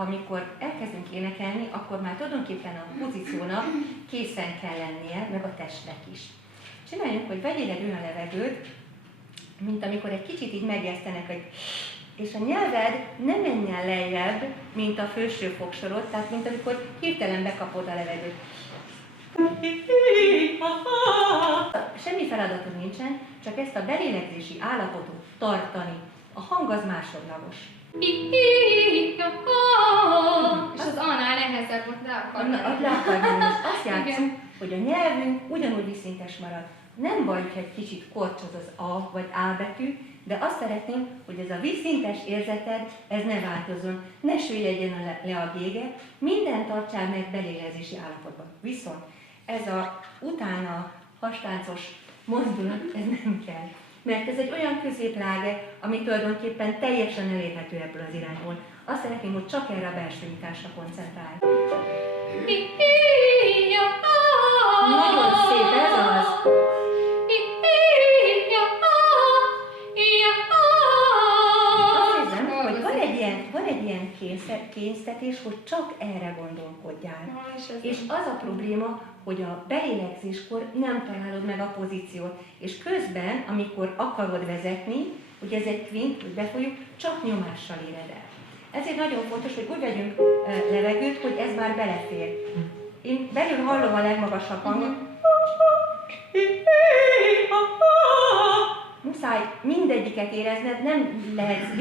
amikor elkezdünk énekelni, akkor már tulajdonképpen a pozíciónak készen kell lennie, meg a testnek is. Csináljunk, hogy vegyél egy olyan levegőt, mint amikor egy kicsit így megjesztenek, és a nyelved nem menjen lejjebb, mint a felső fogsorod, tehát mint amikor hirtelen bekapod a levegőt. Semmi feladatod nincsen, csak ezt a belélegzési állapotot tartani. A hang az másodlagos. És az annál nehezebb, ott le akarni. Azt játszunk, hogy a nyelvünk ugyanúgy vízszintes marad. Nem baj, ha egy kicsit korcsoz az A vagy A betű, de azt szeretném, hogy ez a vízszintes érzeted, ez ne változzon, ne süllyedjen le a gége, mindent tartsál meg belélegzési állapotban. Viszont ez a utána hastáncos mozdulat, ez nem kell. Mert ez egy olyan középláge, ami tulajdonképpen teljesen elérhető ebből az irányból. Azt szeretném, hogy csak erre a belső nyitásra koncentrálj. Nagyon szép, ez az! Azt érzem, hogy van egy ilyen kényszerítés, hogy csak erre gondolkodjál. És az a probléma, hogy a belélegzéskor nem találod meg a pozíciót, és közben, amikor akarod vezetni, hogy ez egy kvint, hogy befolyjuk, csak nyomással éred el. Ezért nagyon fontos, hogy úgy vegyünk levegőt, hogy ez már belefér. Én belül hallom a legmagasabb hangot. Muszáj mindegyiket érezned, nem lehet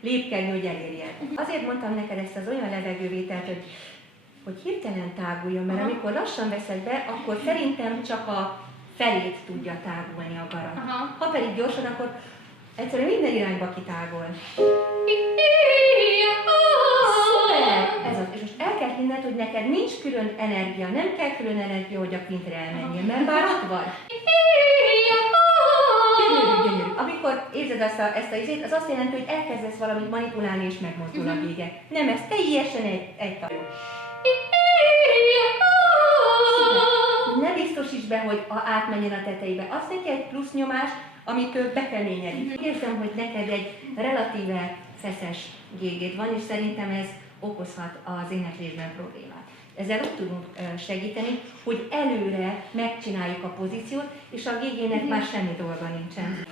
lépkedni, hogy elérjed. Azért mondtam neked ezt az olyan levegővételt, hogy hirtelen táguljon, mert amikor lassan veszed be, akkor szerintem csak a felét tudja tágulni a garat. Ha pedig gyorsan, akkor egyszerűen minden irányba kitágol. Szuper! Ez az. És most el kell hinned, hogy neked nincs külön energia, nem kell külön energia, hogy a kvintre elmenjél, mert már ott vagy. Gyönyörű. Amikor érzed ezt a izét, az azt jelenti, hogy elkezdesz valamit manipulálni és megmozdul a vége. Nem, ez teljesen egy tajó. Ne biztosíts be, hogy átmenjen a tetejébe. Azt neki egy plusz nyomás, amitől bekeményedik. Érzem, hogy neked egy relatíve feszes gégéd van, és szerintem ez okozhat az éneklésben problémát. Ezzel úgy tudunk segíteni, hogy előre megcsináljuk a pozíciót, és a gégének már semmi dolga nincsen.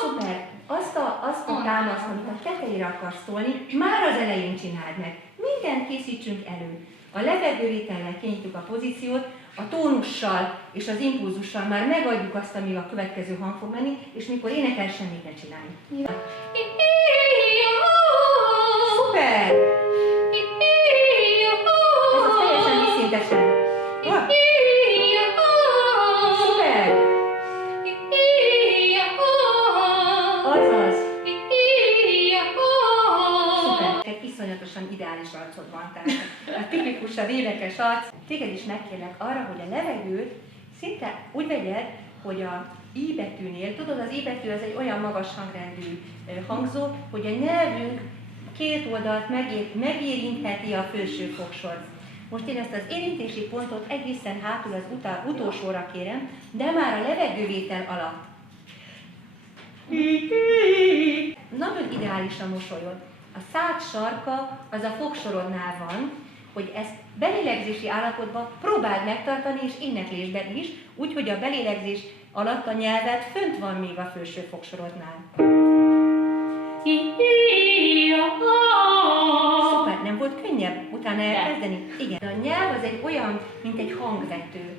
Szuper! Azt a támaszt, amit a tetejére akarsz tolni, már az elején csináld meg. Mindent készítsünk elő. A levegővétellel kinyitjuk a pozíciót, a tónussal és az impulzussal már megadjuk azt, amíg a következő hang fog menni, és mikor énekel, semmit ne csinálj. Szuper! Ez a teljesen vízszintesen. Szuper! Azaz! Szuper! Egy iszonyatosan ideális arcod van, tehát a tipikusan énekes arc. Téged is megkérlek arra, hogy a levegőt szinte úgy vegyed, hogy a I betűnél, tudod, az I betű az egy olyan magas hangrendű hangzó, hogy a nyelvünk két oldalt megérintheti a felső fogsort. Most én ezt az érintési pontot egészen hátul az utolsóra kérem, de már a levegővétel alatt. Nagyon ideális a mosolyod. A szád sarka az a fogsorodnál van, hogy ezt belélegzési állapotban próbáld megtartani, és éneklésben is, úgyhogy a belélegzés alatt a nyelved fönt van még a felső fogsorodnál. Szuper, nem volt könnyebb utána elkezdeni? Igen. A nyelv az egy olyan, mint egy hangvető.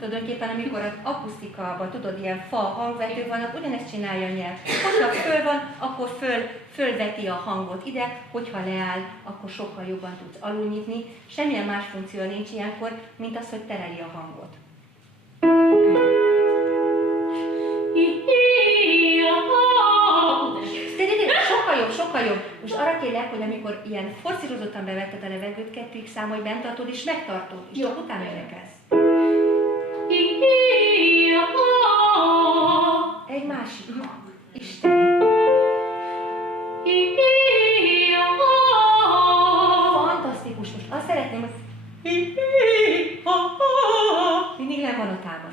Tulajdonképpen amikor az akusztikában, tudod, ilyen fa hangvető vannak, ugyanezt csinálja a nyelv. Hogyha föl van, akkor fölveti a hangot ide, hogyha leáll, akkor sokkal jobban tudsz alulnyitni. Semmilyen más funkció nincs ilyenkor, mint az, hogy tereli a hangot. Sokkal jobb. Most arra kérlek, hogy amikor ilyen forszírozottan bevetted a levegőt, 2-ig számolj, bent tartod és megtartod, és csak utána énekelsz. Egy másik hang. Isten. Fantasztikus. Most azt szeretném, hogy mindig nem van a támasz.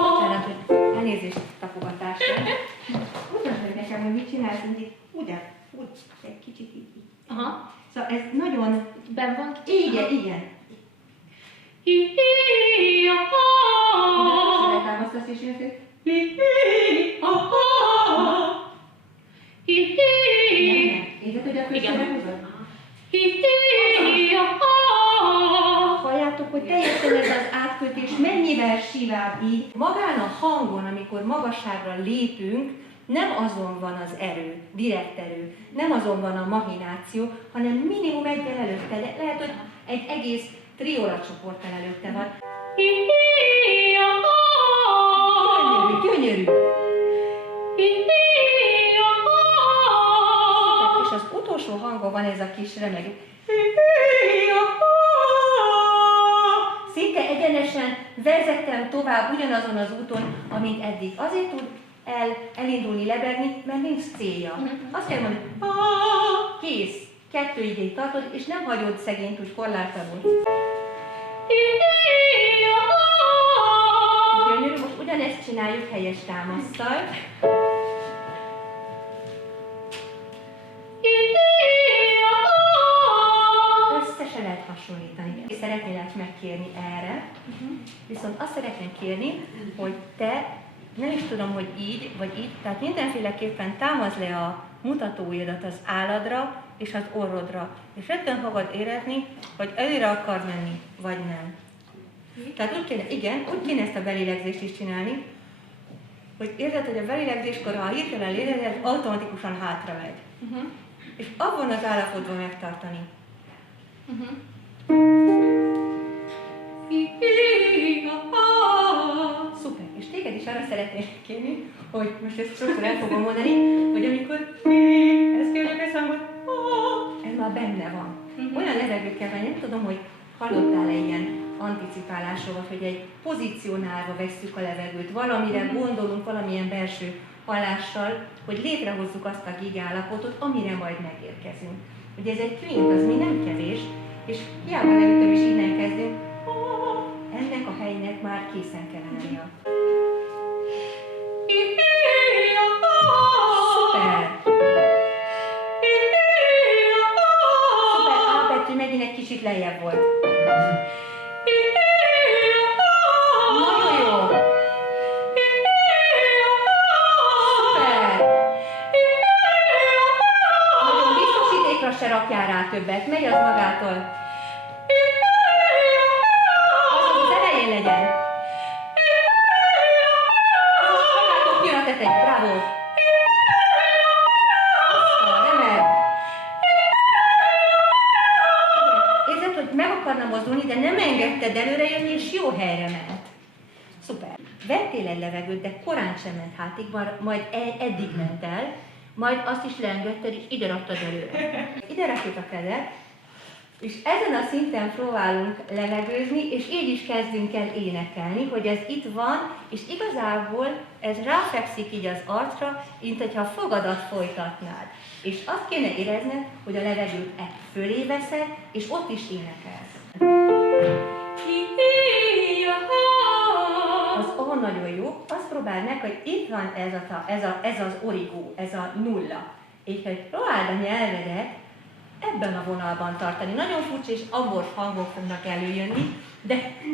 Bocsánat, hogy elnézést tapogatásra. Szóval ez nagyon... Ben van? Igen, igen. Letámasztasz és jössz. Érzed, hogy a közben húzod? Halljátok, hogy teljesen ez az átkötés mennyivel sivább így. Magán a hangon, amikor magasságra lépünk, nem azon van az erő, direkt erő, nem azon van a mahináció, hanem minimum egyen előtte, de lehet, hogy egy egész triola csoporttal előtte van. Gyönyörű, gyönyörű. És az utolsó hangon van ez a kis remegő. Szinte egyenesen vezettem tovább ugyanazon az úton, amint eddig. Azért tud elindulni, lebegni, mert nincs célja. Azt kell mondani, kész, 2 igéig tartod, és nem hagyod szegényt úgy korlátlanul. Gyönyörű, most ugyanezt csináljuk helyes támasszal. Össze se lehet hasonlítani. Szeretnélek megkérni erre, viszont azt szeretném kérni, hogy te, nem is tudom, hogy így vagy így, tehát mindenféleképpen támaszd le a mutatóidat az álladra és az orrodra, és rögtön fogod érezni, hogy előre akar menni, vagy nem. Tehát úgy kéne, igen, úgy kéne ezt a belélegzést is csinálni, hogy érzed, hogy a belélegzéskor, ha hirtelen lélegzed, automatikusan hátra megy. És abban az állapotban megtartani. Szuper, és téged is arra szeretnék kérni, hogy most ezt sokszor el fogom mondani, hogy amikor ezt kérjük ezt hangot, ez már benne van. Olyan levegőt kell venni, nem tudom, hogy hallottál-e ilyen anticipálásról, hogy egy pozícionálva vesszük a levegőt, valamire gondolunk, valamilyen belső hallással, hogy létrehozzuk azt a gigállapotot, amire majd megérkezünk. Ugye ez egy kvint, az mi nem kevés, és hiába leütöm és innen kezdünk, ennek a helynek már készen kell állnia. Szuper! Szuper, A betű megint egy kicsit lejjebb volt. Nagyon jó! Szuper! Nagyon biztosítékra se rakjál rá többet, megy az magától. Legyen. Magától jön a tetej, bravo! Remek! Érzed, hogy meg akarna mozdulni, de nem engedted előre jönni, és jó helyre ment. Szuper! Vettél egy levegőt, de korán sem ment hátig, majd eddig ment el, majd azt is leengedted, és ide raktad előre. Ide rakjuk a kedet, és ezen a szinten próbálunk levegőzni, és így is kezdünk el énekelni, hogy ez itt van, és igazából ez ráfekszik így az arcra, mint hogyha a fogadat folytatnád. És azt kéne érezned, hogy a levegőt fölé veszed, és ott is énekelsz. Az A nagyon jó, azt próbáld meg, hogy itt van ez az origó, ez a nulla. És hogy próbáld a nyelvedet ebben a vonalban tartani. Nagyon furcsa és amors hangok fognak előjönni,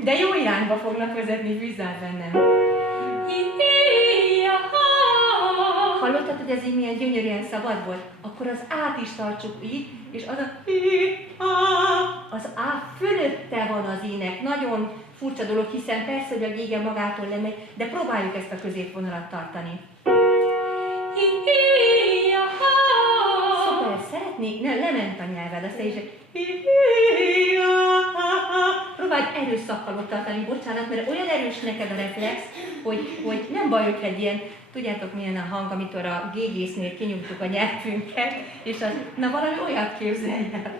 de jó irányba fognak vezetni, bízzál bennem. Hallottad, hogy ez így milyen gyönyörűen szabad volt? Akkor az át is tartsuk így, és az A fölötte van az ének. Nagyon furcsa dolog, hiszen persze, hogy a gége magától lemegy, de próbáljuk ezt a középvonalat tartani. Szuper, szeretnék, lement a nyelved, azt is, próbálj erőszakkal ott tartani, bocsánat, mert olyan erős neked a reflex, hogy nem baj, hogy egy ilyen, tudjátok milyen a hang, amikor a gégésznél kinyugtuk a nyelvünket, és az, na valami olyat képzelj el.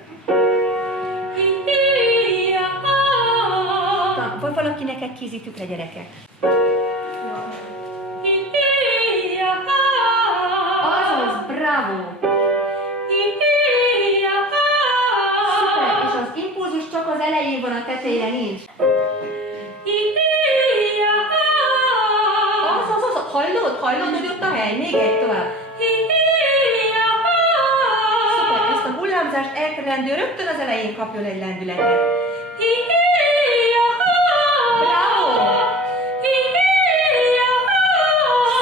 Vagy valakinek egy kézitükre, gyerekek. Azaz, bravo! Szuper, és az impulzus csak az elején van, a tetejére nincs. Az, hallod, hogy ott a hely? Még egy tovább. Szuper, ezt a hangzást elkerülendő rögtön az elején kapjon egy lendületet. Bravo!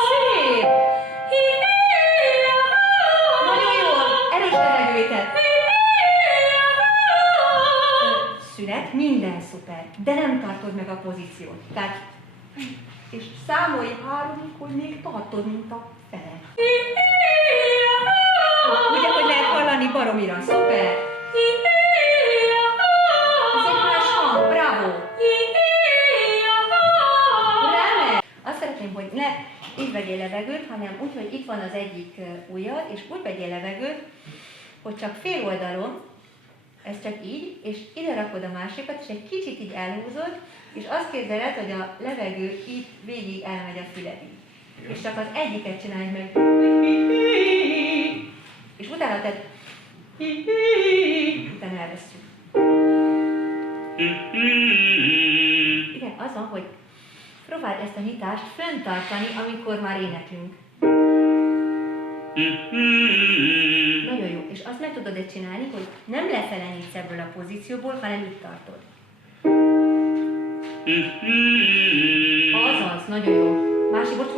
Szép! Nagyon jó! Erős levegővétel! Szünet, minden szuper, de nem tartod meg a pozíciót. Tehát, és számolj 3-ig, hogy még tartod, mint a fele. Ugye, hogy lehet hallani baromira, szuper! Ez egy más hang, bravo! Remek! Azt szeretném, hogy ne így vegyél levegőt, hanem úgy, hogy itt van az egyik ujjad, és úgy vegyél levegőt, hogy csak fél oldalon, ez csak így, és ide rakod a másikat, és egy kicsit így elhúzod, és azt képzeled, hogy a levegő itt végig elmegy a füledig. És csak az egyiket csinálj meg. És utána tedd. Utána elveszünk. Igen, az van, hogy próbáld ezt a nyitást fenntartani, amikor már éneklünk. Nagyon jó. És azt meg tudod ezt csinálni, hogy nem lefele nyitsz ebből a pozícióból, hanem itt tartod. Azaz, nagyon jó. Másik, bocs.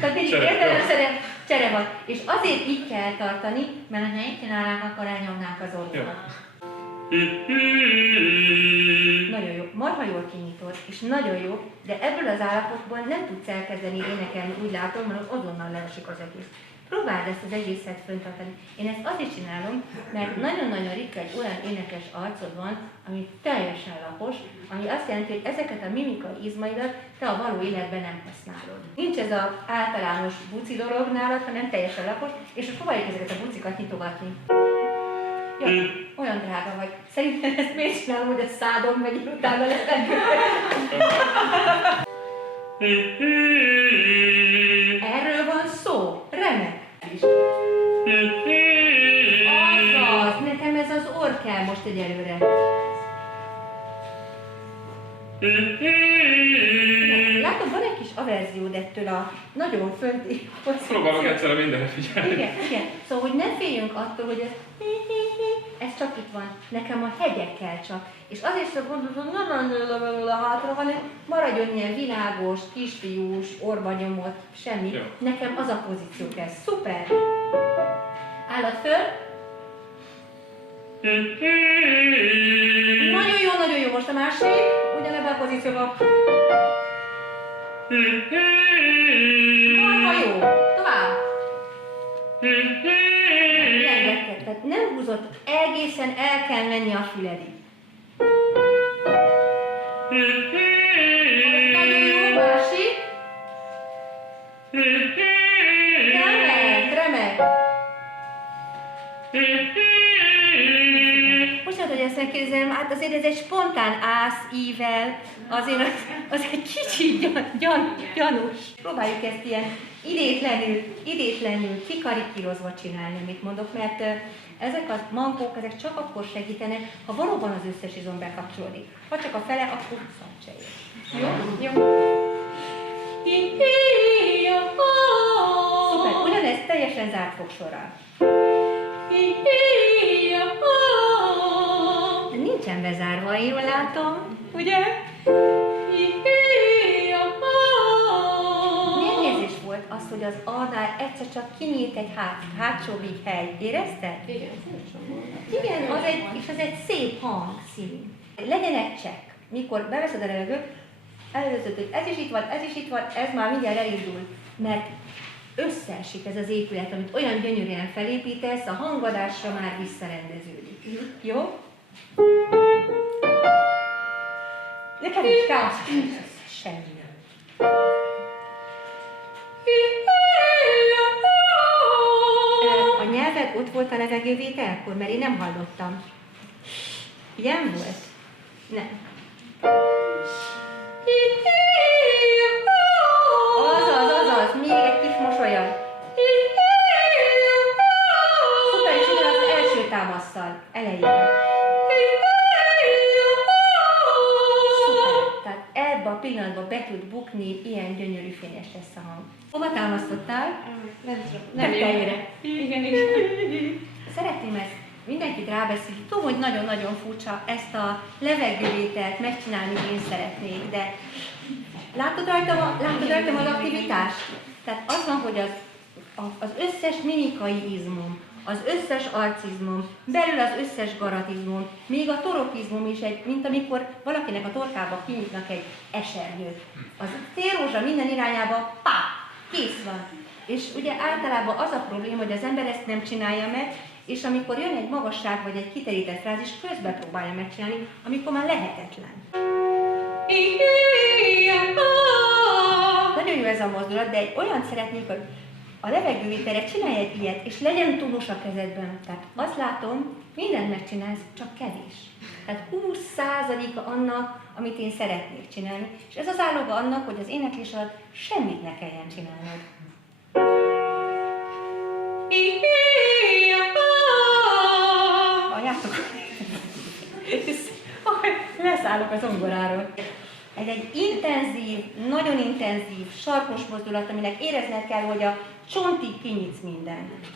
Tehát mindig értelemszerűen csere van. És azért így kell tartani, mert ha így csinálnánk, akkor elnyomnánk az orrodat. Nagyon jó. Marha jól kinyitod, és nagyon jó, de ebből az állapotból nem tudsz elkezdeni énekelni, úgy látom, mert azonnal leesik az egész. Próbáld ezt az egészet föntartani. Én ezt azért csinálom, mert nagyon-nagyon ritka egy olyan énekes arcod van, ami teljesen lapos, ami azt jelenti, hogy ezeket a mimikai izmaidat te a való életben nem használod. Nincs ez az általános buci dolog nálad, hanem teljesen lapos, és akkor próbáljuk ezeket a bucikat nyitogatni. Jó, olyan drága vagy. Szerintem ezt miért csinálom, hogy a szádon megy, utána lefeküdök. Erről van szó. Remek. Azaz, nekem ez az orr kell most egyelőre. Látom, van egy kis averziód ettől a nagyon fönti pozíció. Próbálok egyszerre mindenre figyelni. Igen. Szóval, hogy ne féljünk attól, hogy ez csak itt van. Nekem a hegyekkel csak. És azért sem gondolom, hogy nem menjél a hátra, hanem maradjon ilyen világos, kisfiús, orba nyomott, semmi. Jó. Nekem az a pozíció kell. Szuper! Állad föl. Nagyon jó, most a másik. Ugyanebben a pozícióban. Marha jó. Tovább. Lengetted. Tehát nem húzott, egészen el kell menni a füledig. Az nagyon jó, másik. Remek. Bocsánat, hogy ezt megkérdezem, hát azért ez egy spontán ászível, azért az egy kicsit gyanús. Próbáljuk ezt ilyen idétlenül kikarikírozva csinálni, amit mondok, mert ezek a mankók, ezek csak akkor segítenek, ha valóban az összes izom bekapcsolódik. Ha csak a fele, akkor viszont se ér. Jó? Szuper, ugyanez teljesen zárt fogsorral. Nincsen bezárva, én jól látom, ugye? Milyen érzés volt az, hogy az A-nál egyszer csak kinyílt egy hátsó hely? Érezted? Igen, és az egy szép hangszín. Legyenek csekk. Mikor beveszed a levegőt, előzött, hogy ez is itt van, ez már mindjárt elindul. Mert összeesik ez az épület, amit olyan gyönyörűen felépítesz, a hangadásra már visszarendeződik. Jó? Nekem is káosz. Semmi. A nyelved ott volt a levegővételkor, mert én nem hallottam. Ilyen volt? Nem. Azaz, még egy kis mosolya. Szuper, és ugyanaz az első támasszal, elejében. Szuper, tehát ebbe a pillanatban be tud bukni, ilyen gyönyörű fényes lesz a hang. Hova támasztottál? Nem Tetejére. Igen. Szeretném ezt mindenkit rábeszél. Tudom, hogy nagyon-nagyon furcsa ezt a levegővételt megcsinálni, én szeretnék, de látod rajtam az aktivitást? Tehát az van, hogy az összes mimikai izmom, az összes arcizmom, belül az összes garatizmom, még a torokizmom is mint amikor valakinek a torkába kinyitnak egy esernyőt. Az célrózsa minden irányába, kész van. És ugye általában az a probléma, hogy az ember ezt nem csinálja meg, és amikor jön egy magasság vagy egy kiterített frázis, közben próbálja megcsinálni, amikor már lehetetlen. Nagyon jó ez a mozdulat, de egy olyan szeretnék, hogy a levegővételre csinálj egy ilyet, és legyen tónus a kezedben. Tehát azt látom, mindent megcsinálsz, csak kevés. Tehát 20%-a annak, amit én szeretnék csinálni, és ez az áloga annak, hogy az éneklés alatt semmit ne kelljen csinálnod. Halljátok? Leszállok a zongoráról. Ez egy intenzív, nagyon intenzív, sarkos mozdulat, aminek érezned kell, hogy a csontig kinyitsz mindent.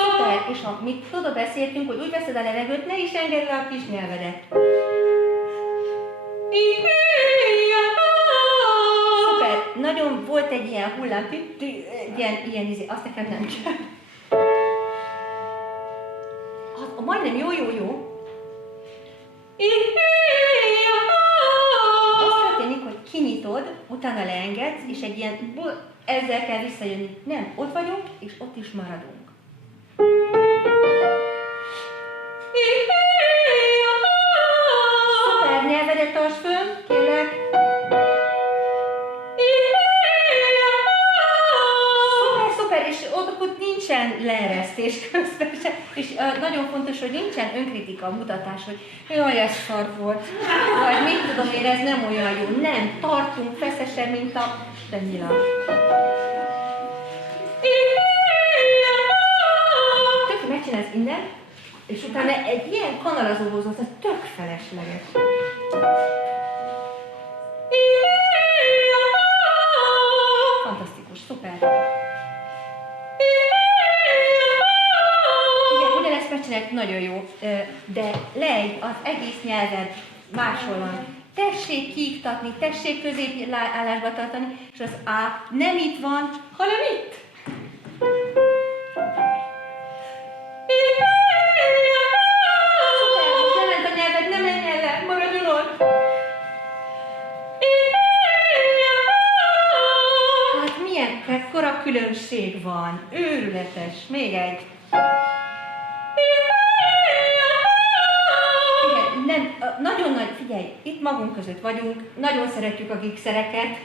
Szuper, és mit tudod, beszéltünk, hogy úgy veszed a levegőt, ne is engedd le a kis nyelvedet. Szuper, nagyon volt egy ilyen hullám, ilyen azt nekem nem kell. Majdnem jó. Az történik, hogy kinyitod, utána leengedsz, és egy ilyen, ezzel kell visszajönni. Nem, ott vagyunk, és ott is maradunk. Szuper, nyelvedet tartsd fönn, kérlek. Szuper, és ott nincsen leeresztés közben sem. És nagyon fontos, hogy nincsen önkritika, mutatás, hogy jaj, ez szar volt. Vagy mit tudom én, ez nem olyan jó. Nem, tartunk feszesen, mint a nyila. Tök megcsinálsz innen, és utána egy ilyen kanalazóhozat, ez tök felesleges. Fantasztikus, szuper. Igen, ugyanezt megcsinálják, nagyon jó, de lejj az egész nyelved máshol van. Tessék kiiktatni, tessék középallásba tartani, és az A nem itt van, hanem itt. Szuper, most lement a nyelved, nem menj el le, maradjon ott. Hát milyen mekkora különbség van, őrületes, még egy. Nagyon nagy, figyelj, itt magunk között vagyunk, nagyon szeretjük a gigszereket,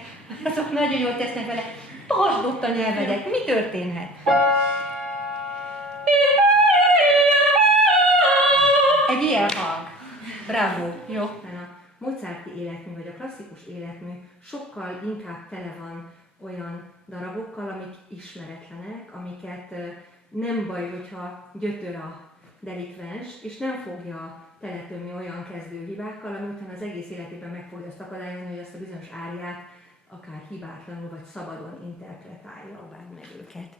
azok nagyon jól tesznek vele. Tartsd ott a nyelvedet, mi történhet? Egy ilyen hang. Bravo, jó. A mozarti életmű, vagy a klasszikus életmű sokkal inkább tele van olyan darabokkal, amik ismeretlenek, amiket nem baj, hogyha gyötör a delikvens, és nem fogja teletömni olyan kezdőhibákkal, ami után az egész életében meg fogja azt akadályozni, hogy azt a bizonyos áriát akár hibátlanul vagy szabadon interpretálja, vágd meg őket.